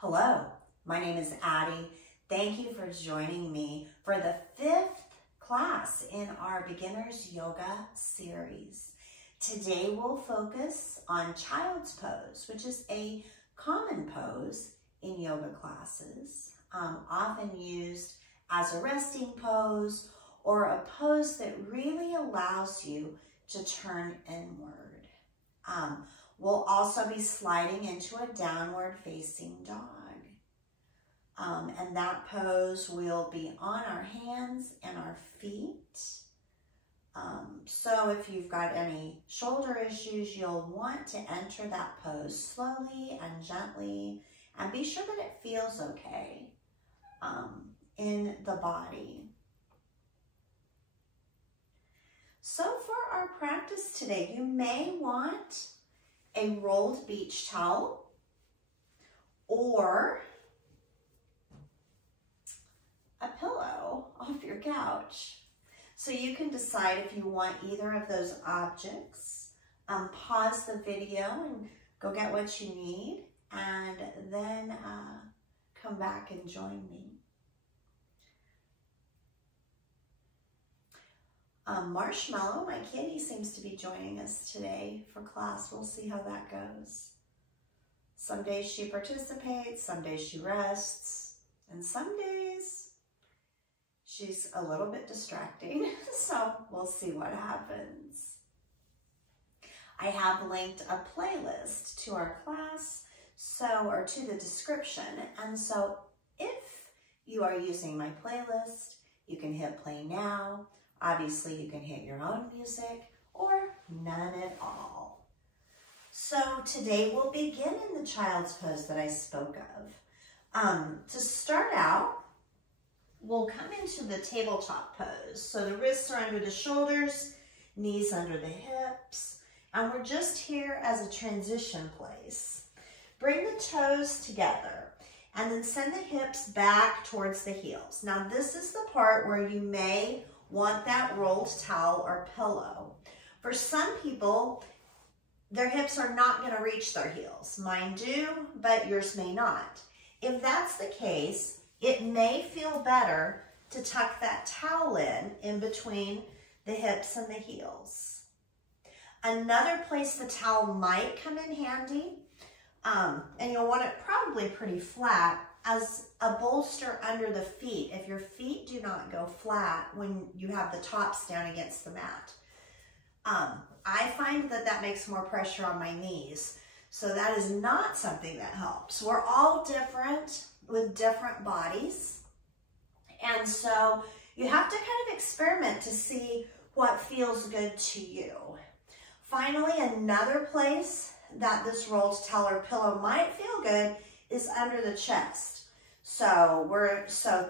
Hello, my name is Addie. Thank you for joining me for the 5th class in our Beginners Yoga series. Today we'll focus on Child's Pose, which is a common pose in yoga classes, often used as a resting pose or a pose that really allows you to turn inward. We'll also be sliding into a downward facing dog. And that pose will be on our hands and our feet. So if you've got any shoulder issues, you'll want to enter that pose slowly and gently and be sure that it feels okay in the body. So for our practice today, you may want a rolled beach towel or a pillow off your couch. So you can decide if you want either of those objects. Pause the video and go get what you need, and then come back and join me. Marshmallow, my kitty, seems to be joining us today for class. We'll see how that goes. Some days she participates, some days she rests, and some days she's a little bit distracting. So we'll see what happens. I have linked a playlist to our class, or to the description. And so if you are using my playlist, you can hit play now. Obviously, you can hit your own music or none at all. So today we'll begin in the child's pose that I spoke of. To start out, we'll come into the tabletop pose. So the wrists are under the shoulders, knees under the hips, and we're just here as a transition place. Bring the toes together and then send the hips back towards the heels. Now this is the part where you may want that rolled towel or pillow. For some people, their hips are not going to reach their heels. Mine do, but yours may not. If that's the case, it may feel better to tuck that towel in between the hips and the heels. Another place the towel might come in handy, and you'll want it probably pretty flat, as a bolster under the feet if your feet do not go flat when you have the tops down against the mat. I find that that makes more pressure on my knees, so that is not something that helps. We're all different with different bodies, and so you have to kind of experiment to see what feels good to you. Finally, another place that this rolled towel or pillow might feel good is under the chest. So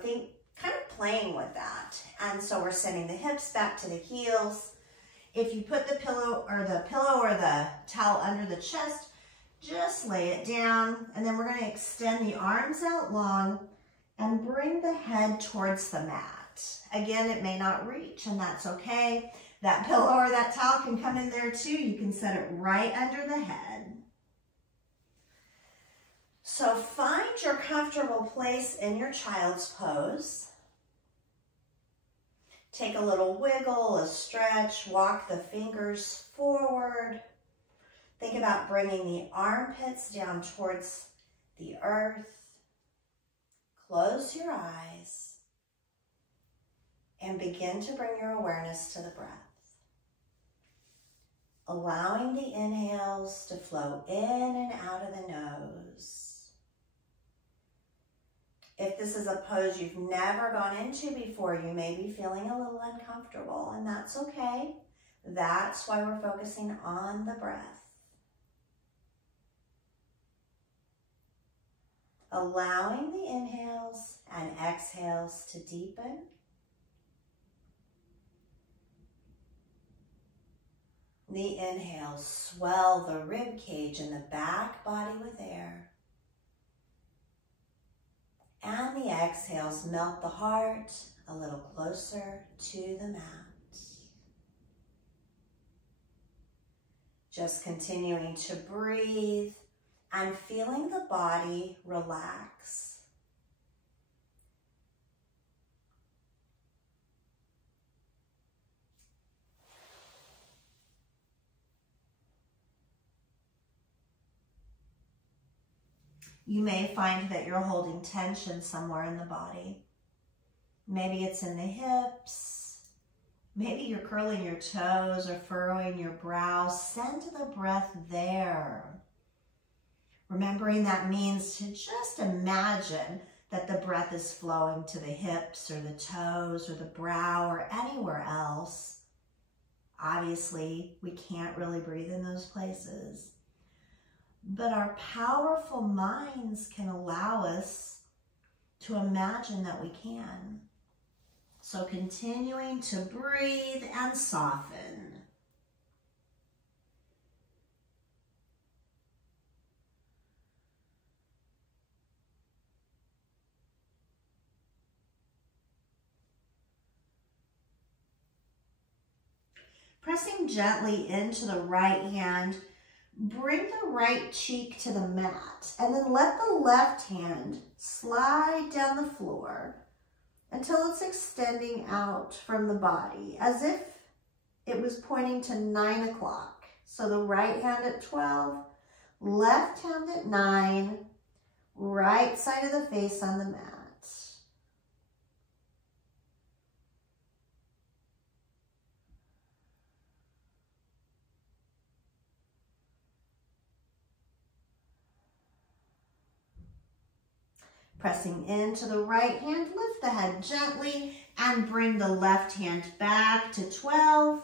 think kind of playing with that. And so we're sending the hips back to the heels. If you put the pillow or the towel under the chest, just lay it down. And then we're going to extend the arms out long and bring the head towards the mat. Again, it may not reach, and that's okay. That pillow or that towel can come in there too. You can set it right under the head. So find your comfortable place in your child's pose. Take a little wiggle, a stretch, walk the fingers forward. Think about bringing the armpits down towards the earth. Close your eyes and begin to bring your awareness to the breath. Allowing the inhales to flow in and out of the nose. If this is a pose you've never gone into before, you may be feeling a little uncomfortable, and that's okay. That's why we're focusing on the breath. Allowing the inhales and exhales to deepen. The inhales swell the rib cage and the back body with air. And the exhales melt the heart a little closer to the mat. Just continuing to breathe and feeling the body relax. You may find that you're holding tension somewhere in the body. Maybe it's in the hips. Maybe you're curling your toes or furrowing your brows. Send the breath there. Remembering that means to just imagine that the breath is flowing to the hips or the toes or the brow or anywhere else. Obviously, we can't really breathe in those places. But our powerful minds can allow us to imagine that we can. So continuing to breathe and soften. Pressing gently into the right hand, bring the right cheek to the mat, and then let the left hand slide down the floor until it's extending out from the body, as if it was pointing to 9 o'clock. So the right hand at 12, left hand at 9, right side of the face on the mat. Pressing into the right hand, lift the head gently and bring the left hand back to 12.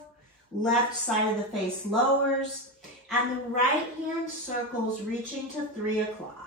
Left side of the face lowers and the right hand circles reaching to 3 o'clock.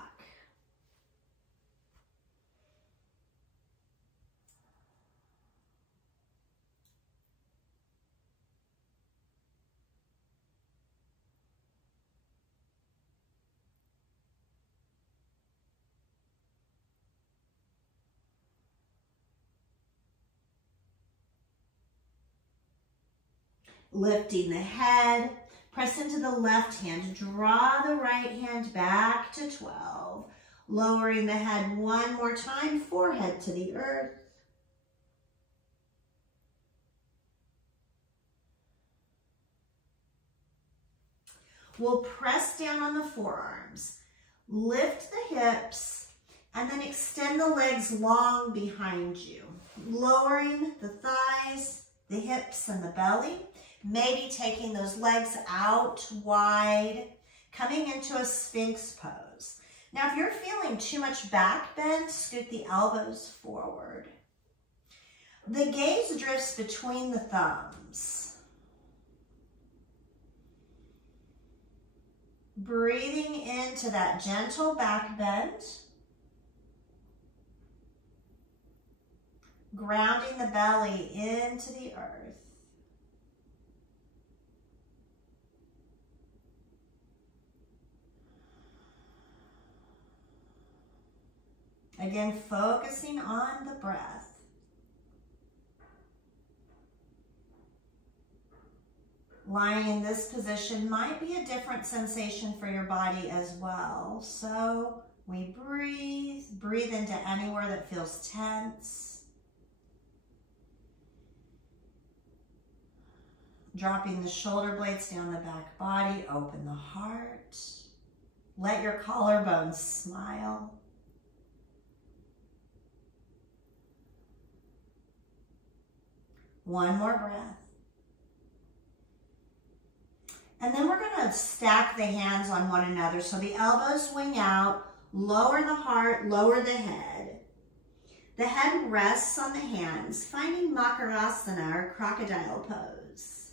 Lifting the head, press into the left hand, draw the right hand back to 12. Lowering the head one more time, forehead to the earth. We'll press down on the forearms, lift the hips, and then extend the legs long behind you. Lowering the thighs, the hips, and the belly. Maybe taking those legs out wide, coming into a Sphinx pose. Now, if you're feeling too much back bend, scoot the elbows forward. The gaze drifts between the thumbs. Breathing into that gentle back bend. Grounding the belly into the earth. Again, focusing on the breath. Lying in this position might be a different sensation for your body as well. So we breathe into anywhere that feels tense. Dropping the shoulder blades down the back body, open the heart. Let your collarbones smile. One more breath. And then we're going to stack the hands on one another. So the elbows swing out, lower the heart, lower the head. The head rests on the hands, finding Makarasana or crocodile pose.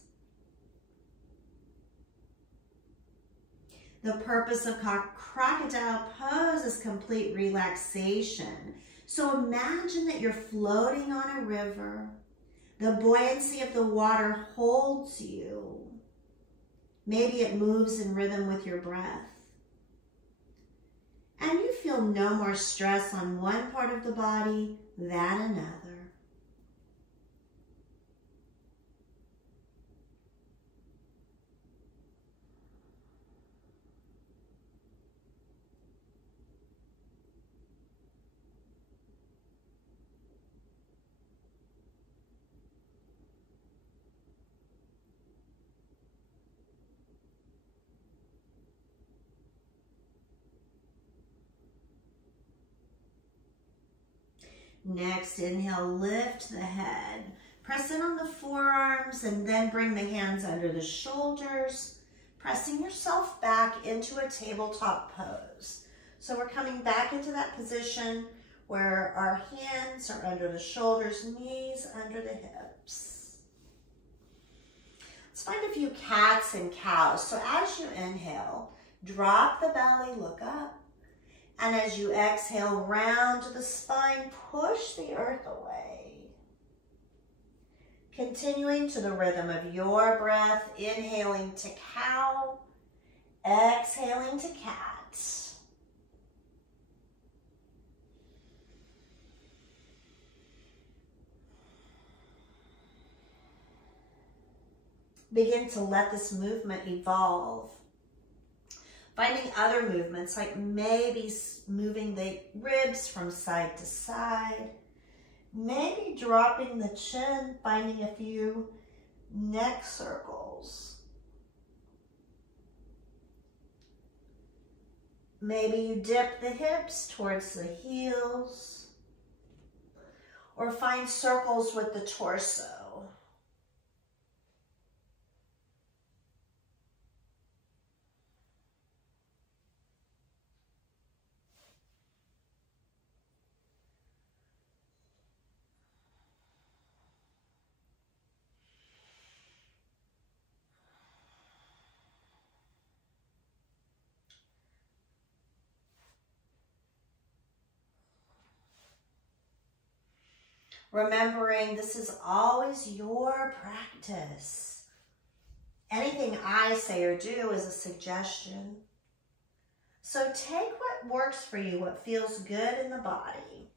The purpose of crocodile pose is complete relaxation. So imagine that you're floating on a river. The buoyancy of the water holds you. Maybe it moves in rhythm with your breath. And you feel no more stress on one part of the body than another. Next, inhale, lift the head. Press in on the forearms and then bring the hands under the shoulders, pressing yourself back into a tabletop pose. So we're coming back into that position where our hands are under the shoulders, knees under the hips. Let's find a few cats and cows. So as you inhale, drop the belly, look up. And as you exhale, round the spine, push the earth away. Continuing to the rhythm of your breath, inhaling to cow, exhaling to cat. Begin to let this movement evolve. Finding other movements, like maybe moving the ribs from side to side. Maybe dropping the chin, finding a few neck circles. Maybe you dip the hips towards the heels. Or find circles with the torso. Remembering this is always your practice. Anything I say or do is a suggestion. So take what works for you, what feels good in the body.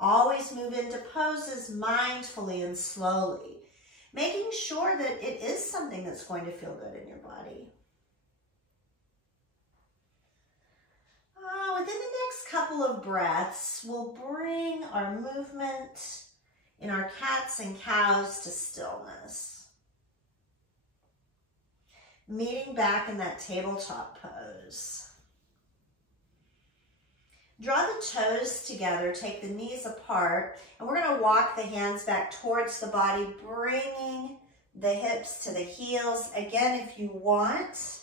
Always move into poses mindfully and slowly, making sure that it is something that's going to feel good in your body. Within the next couple of breaths, we'll bring our movement in our cats and cows to stillness. Meeting back in that tabletop pose. Draw the toes together, take the knees apart, and we're going to walk the hands back towards the body, bringing the hips to the heels. Again, if you want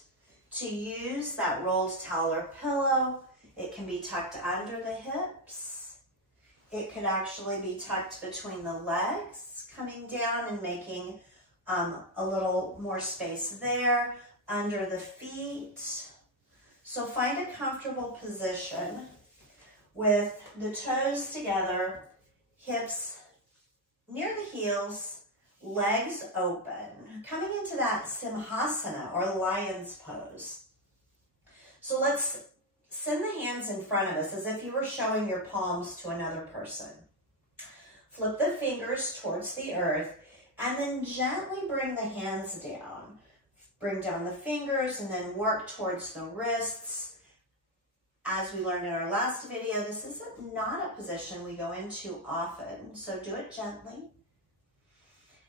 to use that rolled towel or pillow, it can be tucked under the hips. It could actually be tucked between the legs, coming down and making a little more space there, under the feet. So find a comfortable position with the toes together, hips near the heels, legs open, coming into that Simhasana or lion's pose. So let's send the hands in front of us as if you were showing your palms to another person. Flip the fingers towards the earth and then gently bring the hands down. Bring down the fingers and then work towards the wrists. As we learned in our last video, this is not a position we go into often, so do it gently.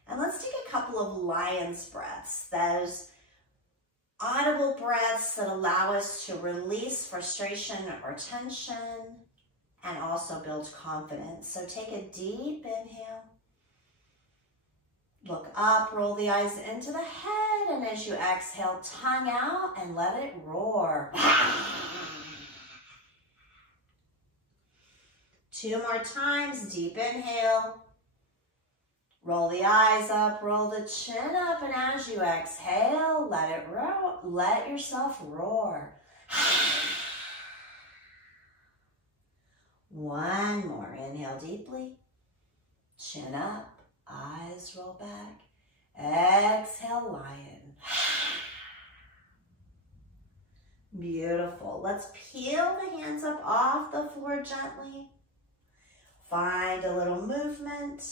And let's take a couple of lion's breaths. Those audible breaths that allow us to release frustration or tension and also build confidence. So take a deep inhale. Look up, roll the eyes into the head, and as you exhale, tongue out and let it roar. 2 more times, deep inhale. Roll the eyes up, roll the chin up, and as you exhale, let it roar. Let yourself roar. 1 more. Inhale deeply. Chin up, eyes roll back. Exhale, lion. Beautiful. Let's peel the hands up off the floor gently. Find a little movement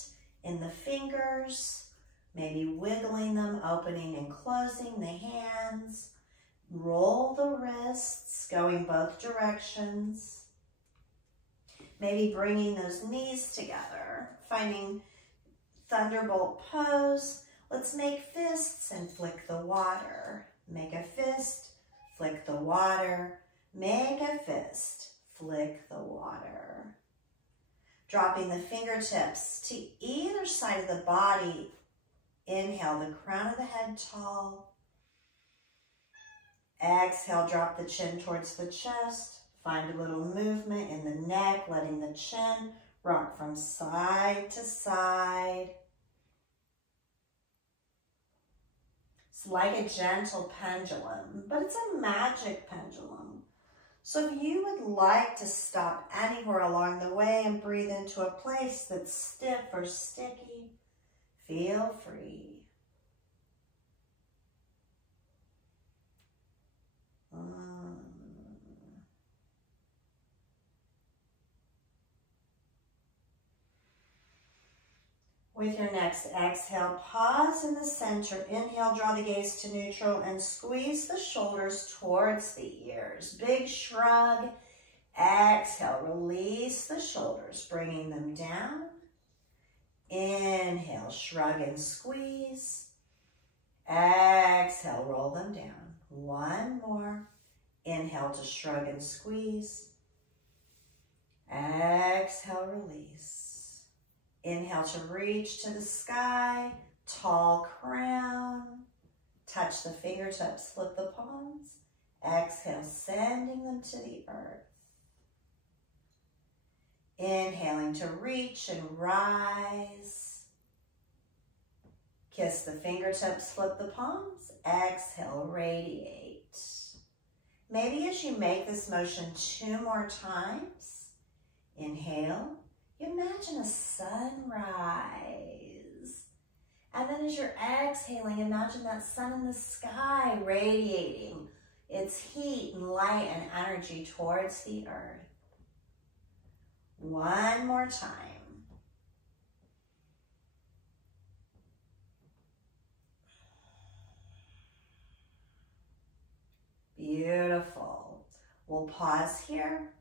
in the fingers, maybe wiggling them, opening and closing the hands. Roll the wrists, going both directions. Maybe bringing those knees together, finding thunderbolt pose. Let's make fists and flick the water. Make a fist, flick the water. Make a fist, flick the water. Dropping the fingertips to either side of the body. Inhale, the crown of the head tall. Exhale, drop the chin towards the chest. Find a little movement in the neck, letting the chin rock from side to side. It's like a gentle pendulum, but it's a magic pendulum. So if you would like to stop anywhere along the way and breathe into a place that's stiff or sticky, feel free. With your next exhale, pause in the center. Inhale, draw the gaze to neutral and squeeze the shoulders towards the ears. Big shrug. Exhale, release the shoulders, bringing them down. Inhale, shrug and squeeze. Exhale, roll them down. One more. Inhale to shrug and squeeze. Exhale, release. Inhale to reach to the sky, tall crown. Touch the fingertips, flip the palms. Exhale, sending them to the earth. Inhaling to reach and rise. Kiss the fingertips, flip the palms. Exhale, radiate. Maybe as you make this motion 2 more times, inhale. You imagine a sunrise. And then as you're exhaling, imagine that sun in the sky radiating its heat and light and energy towards the earth. One more time. Beautiful. We'll pause here.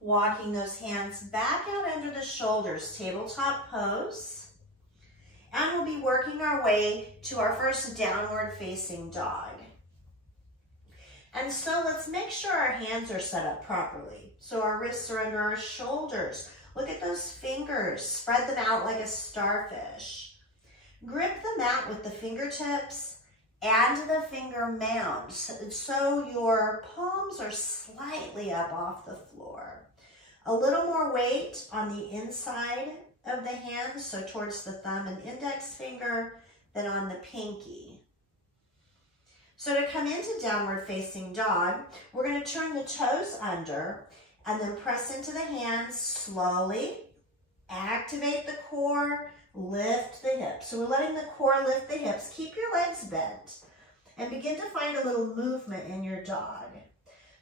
Walking those hands back out under the shoulders, tabletop pose. And we'll be working our way to our first downward facing dog. And so let's make sure our hands are set up properly. So our wrists are under our shoulders. Look at those fingers. Spread them out like a starfish. Grip the mat with the fingertips and the finger mound, so your palms are slightly up off the floor. A little more weight on the inside of the hand, so towards the thumb and index finger, than on the pinky. So to come into downward facing dog, we're going to turn the toes under and then press into the hands slowly. Activate the core, lift the hips. So we're letting the core lift the hips. Keep your legs bent and begin to find a little movement in your dog.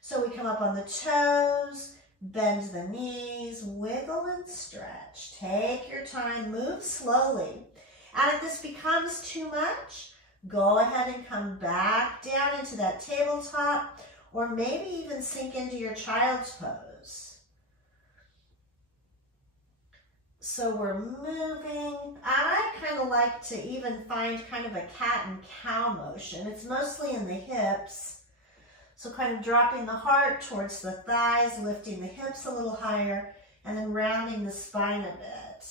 So we come up on the toes, bend the knees, wiggle and stretch. Take your time, move slowly. And if this becomes too much, go ahead and come back down into that tabletop, or maybe even sink into your child's pose. So we're moving. I kind of like to even find kind of a cat and cow motion. It's mostly in the hips. So kind of dropping the heart towards the thighs, lifting the hips a little higher, and then rounding the spine a bit.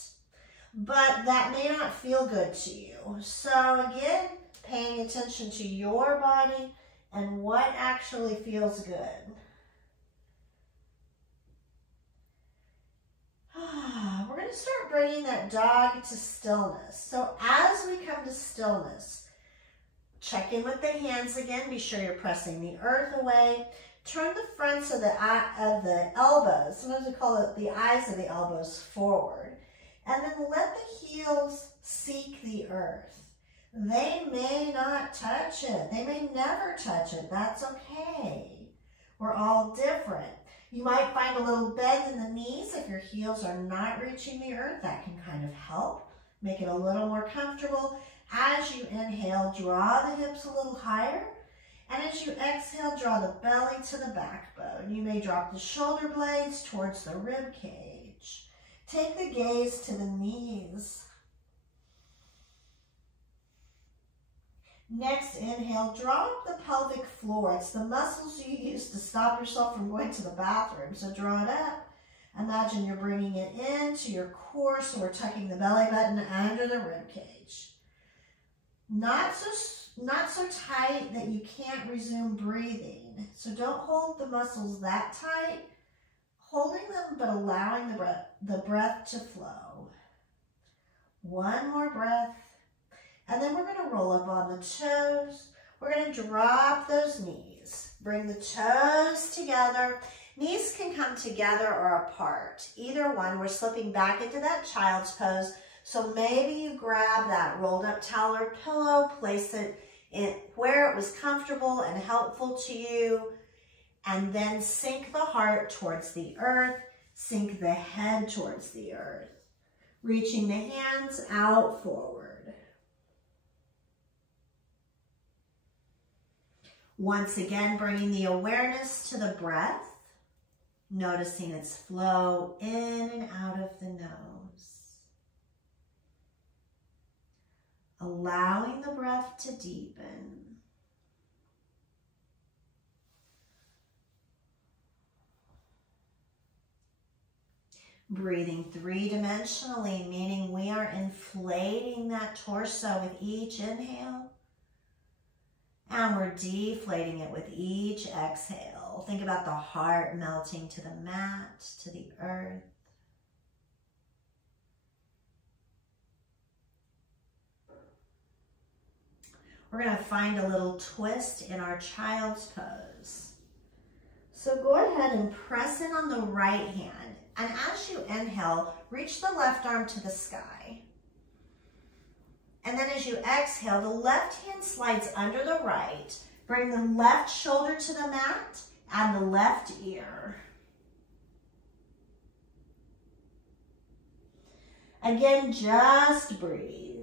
But that may not feel good to you. So again, paying attention to your body and what actually feels good. We're going to start bringing that dog to stillness. So as we come to stillness, check in with the hands again. Be sure you're pressing the earth away. Turn the fronts of the elbows, sometimes we call it the eyes of the elbows, forward. And then let the heels seek the earth. They may not touch it. They may never touch it. That's okay. We're all different. You might find a little bend in the knees if your heels are not reaching the earth. That can kind of help. Make it a little more comfortable. As you inhale, draw the hips a little higher. And as you exhale, draw the belly to the backbone. You may drop the shoulder blades towards the rib cage. Take the gaze to the knees. Next, inhale, draw up the pelvic floor. It's the muscles you use to stop yourself from going to the bathroom. So draw it up. Imagine you're bringing it into your core, so we're tucking the belly button under the rib cage. Not so tight that you can't resume breathing. So don't hold the muscles that tight, holding them but allowing the breath to flow. One more breath, and then we're going to roll up on the toes. We're going to drop those knees. Bring the toes together. Knees can come together or apart. Either one, we're slipping back into that child's pose. So maybe you grab that rolled up towel or pillow, place it in where it was comfortable and helpful to you, and then sink the heart towards the earth, sink the head towards the earth, reaching the hands out forward. Once again, bringing the awareness to the breath, noticing its flow in and out of the nose. Allowing the breath to deepen. Breathing three-dimensionally, meaning we are inflating that torso with each inhale. And we're deflating it with each exhale. Think about the heart melting to the mat, to the earth. We're going to find a little twist in our child's pose. So go ahead and press in on the right hand. And as you inhale, reach the left arm to the sky. And then as you exhale, the left hand slides under the right. Bring the left shoulder to the mat and the left ear. Again, just breathe.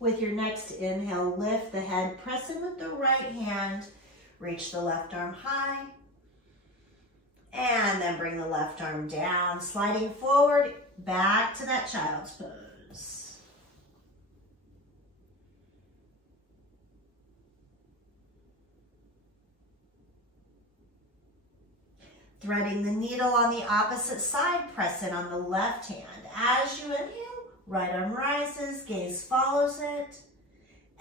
With your next inhale, lift the head, press in with the right hand, reach the left arm high, and then bring the left arm down, sliding forward, back to that child's pose. Threading the needle on the opposite side, press in on the left hand. As you inhale, right arm rises, gaze follows it.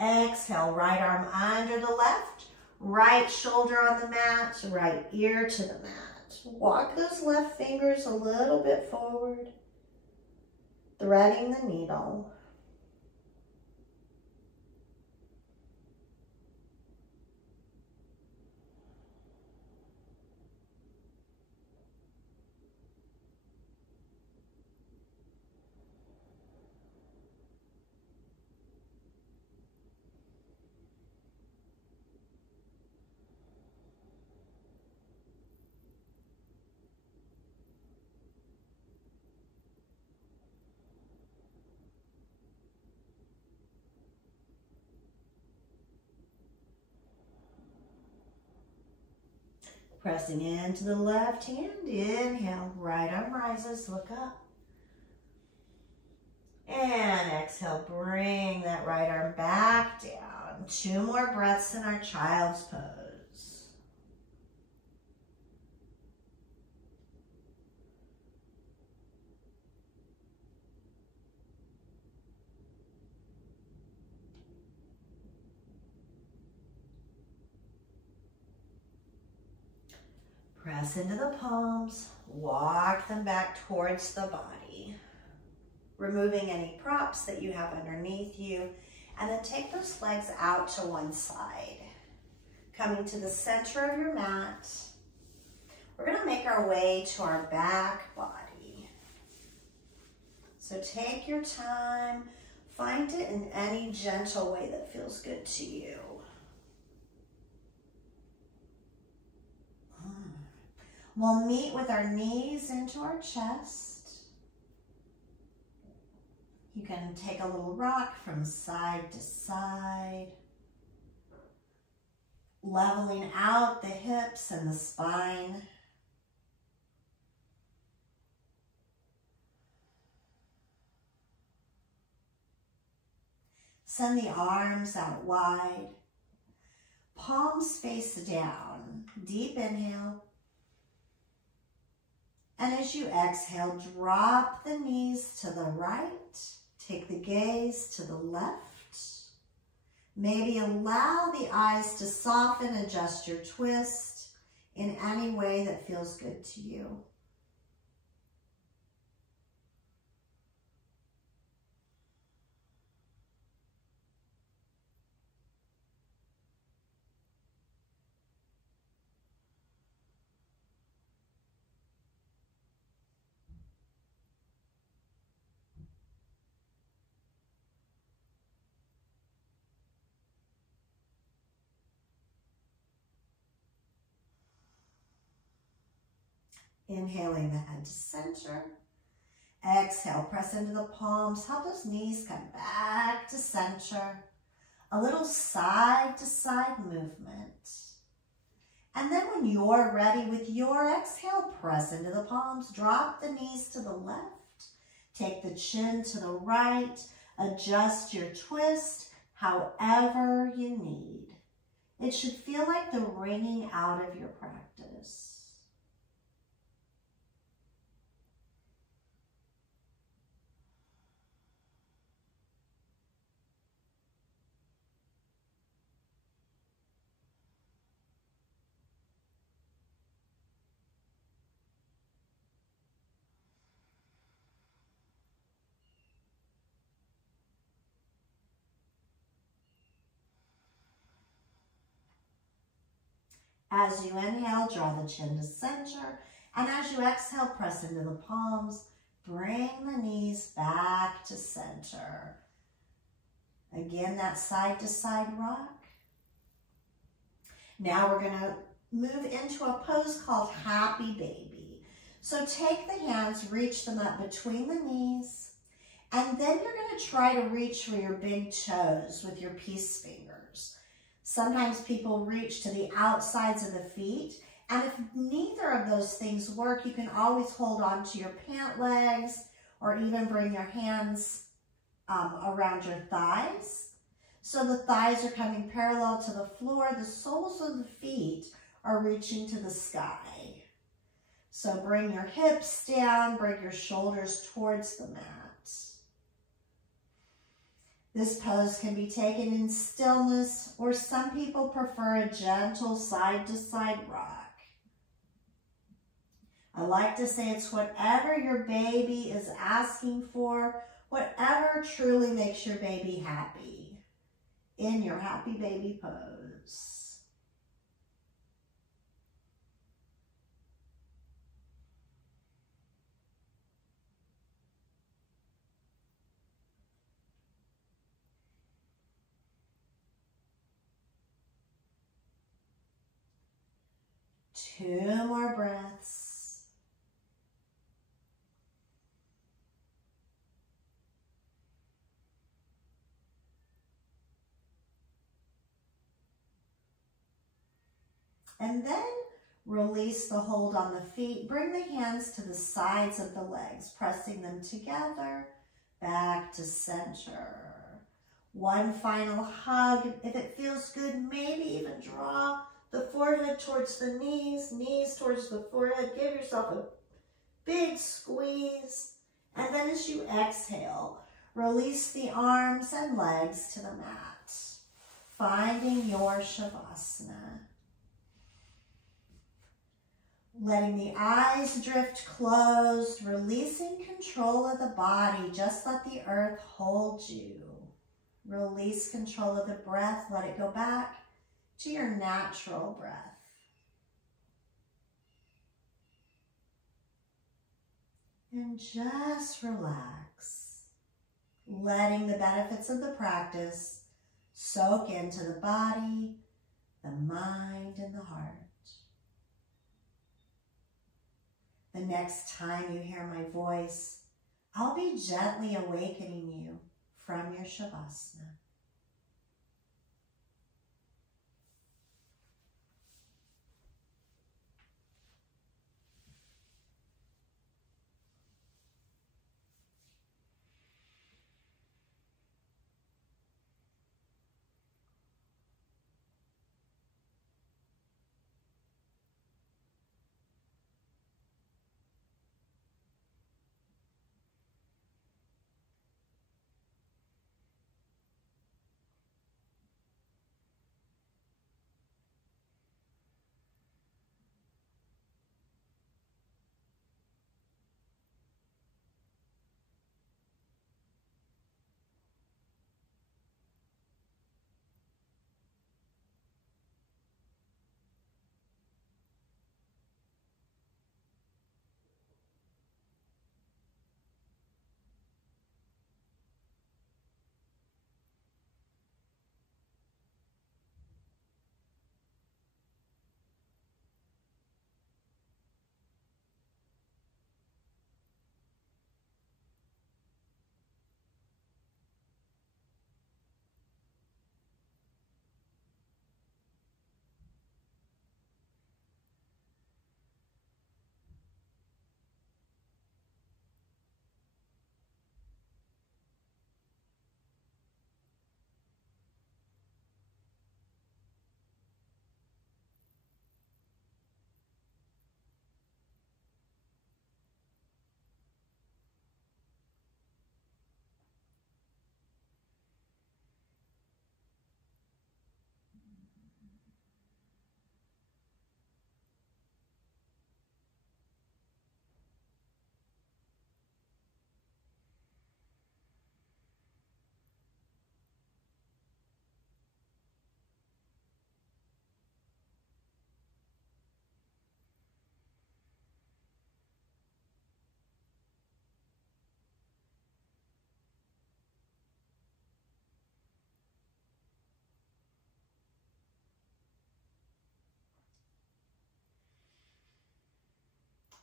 Exhale, right arm under the left, right shoulder on the mat, right ear to the mat. Walk those left fingers a little bit forward, threading the needle. Pressing into the left hand, inhale, right arm rises, look up. And exhale, bring that right arm back down. 2 more breaths in our child's pose. Press into the palms, walk them back towards the body, removing any props that you have underneath you, and then take those legs out to one side. Coming to the center of your mat, we're going to make our way to our back body. So take your time, find it in any gentle way that feels good to you. We'll meet with our knees into our chest. You can take a little rock from side to side. leveling out the hips and the spine. Send the arms out wide. Palms face down. Deep inhale. And as you exhale, drop the knees to the right. Take the gaze to the left. Maybe allow the eyes to soften, adjust your twist in any way that feels good to you. Inhaling the head to center. Exhale, press into the palms. Help those knees come back to center. A little side to side movement. And then when you're ready with your exhale, press into the palms. Drop the knees to the left. Take the chin to the right. Adjust your twist however you need. It should feel like the ringing out of your practice. As you inhale, draw the chin to center. And as you exhale, press into the palms. Bring the knees back to center. Again, that side to side rock. Now we're going to move into a pose called Happy Baby. So take the hands, reach them up between the knees. And then you're going to try to reach for your big toes with your peace fingers. Sometimes people reach to the outsides of the feet. And if neither of those things work, you can always hold on to your pant legs or even bring your hands around your thighs. So the thighs are coming parallel to the floor. The soles of the feet are reaching to the sky. So bring your hips down, bring your shoulders towards the mat. This pose can be taken in stillness, or some people prefer a gentle side-to-side rock. I like to say it's whatever your baby is asking for, whatever truly makes your baby happy in your Happy Baby pose. Two more breaths. And then release the hold on the feet. Bring the hands to the sides of the legs, pressing them together, back to center. One final hug. If it feels good, maybe even draw the forehead towards the knees, knees towards the forehead. Give yourself a big squeeze. And then as you exhale, release the arms and legs to the mat, finding your Shavasana. Letting the eyes drift closed, releasing control of the body. Just let the earth hold you. Release control of the breath. Let it go back to your natural breath. And just relax, letting the benefits of the practice soak into the body, the mind, and the heart. The next time you hear my voice, I'll be gently awakening you from your Shavasana.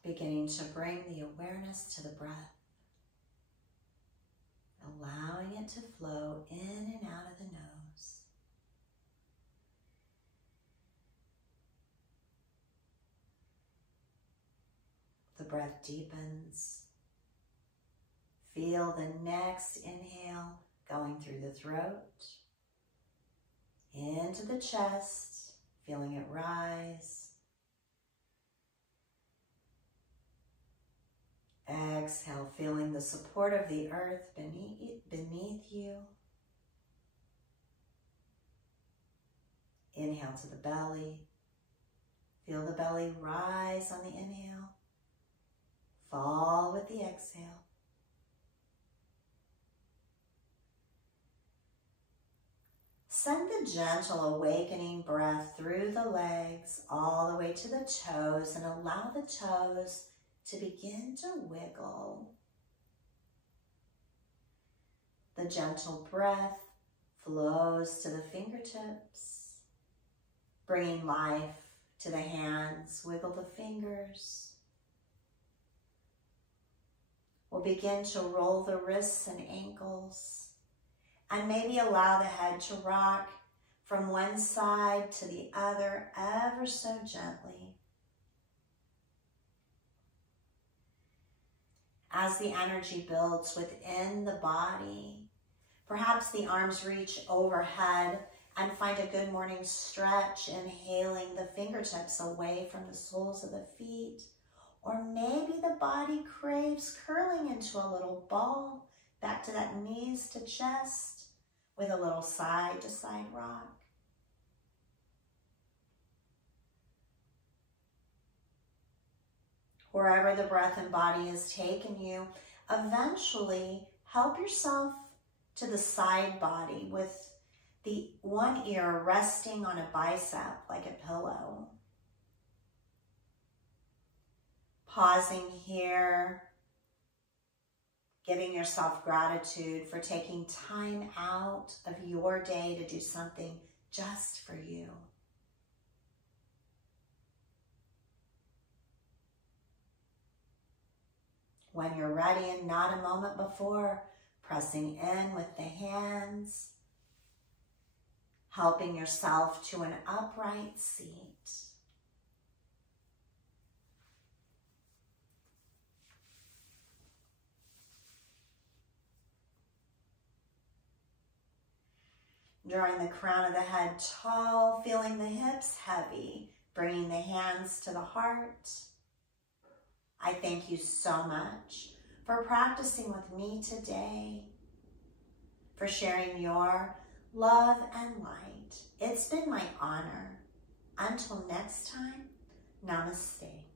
beginning to bring the awareness to the breath, allowing it to flow in and out of the nose. The breath deepens. Feel the next inhale going through the throat, into the chest, feeling it rise. Exhale, feeling the support of the earth beneath you. Inhale to the belly. Feel the belly rise on the inhale. Fall with the exhale. Send the gentle awakening breath through the legs all the way to the toes and allow the toes to begin to wiggle. The gentle breath flows to the fingertips, bringing life to the hands. Wiggle the fingers. We'll begin to roll the wrists and ankles. And maybe allow the head to rock from one side to the other ever so gently. As the energy builds within the body, perhaps the arms reach overhead and find a good morning stretch, inhaling the fingertips away from the soles of the feet. Or maybe the body craves curling into a little ball, back to that knees to chest, with a little side to side rock. Wherever the breath and body has taken you, eventually help yourself to the side body with the one ear resting on a bicep like a pillow. Pausing here, giving yourself gratitude for taking time out of your day to do something just for you. When you're ready and not a moment before, pressing in with the hands, helping yourself to an upright seat. Drawing the crown of the head tall, feeling the hips heavy, bringing the hands to the heart. I thank you so much for practicing with me today, for sharing your love and light. It's been my honor. Until next time, namaste.